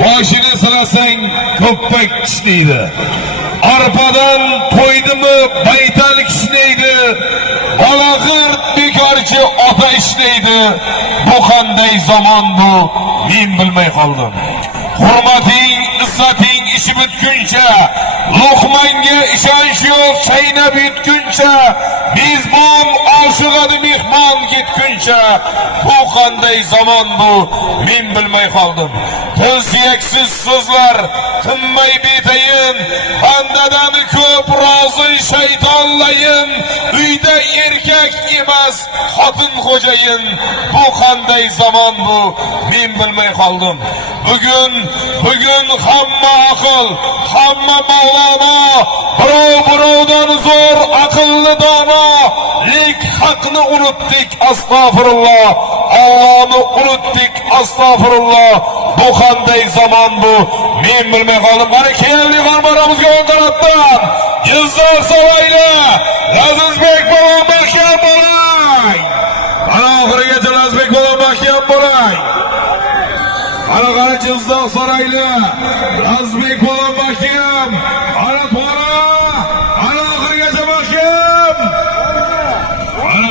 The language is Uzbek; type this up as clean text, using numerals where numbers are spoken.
boshini silasang ko'ppak tishlaydi. Arpadan to'ydimi baytal kishlaydi. Balag'ir bekorchi ota ishlaydi. Bu qanday zamon bu? Men bilmay qoldim. Hurmating, izzating ishi bitguncha, luqmanga ishonch yo'q chaynab yutguncha, mezbon oshiqadi mehmon ketguncha, bu qanday zamon bu? Men bilmay qoldim. Tilsiyaksiz so'zlar, tinmay betayin, bandadan ko'p rozi shaytonlayin, uyda erkak emas, xotin xo'jayin, bu qanday zamon bu? Men bilmay qoldim. Bugun hamma aql, hamma mavlono, birovdan zo'r aqlli dono, lek haqni unutdik, astag'firulloh. Allohni unutdik, astag'firulloh. Bu qanday zamon bu? Men bilmay qoldim. Mana kelinli xonadonimizga o'ng tarafdan Jizzax saroyli Lazizbek bobo mahkam bo'ling. Mana oxirigacha Lazizbek bobo mahkam bo'ling. Ana Jizzax saroyli Lazizbek bobo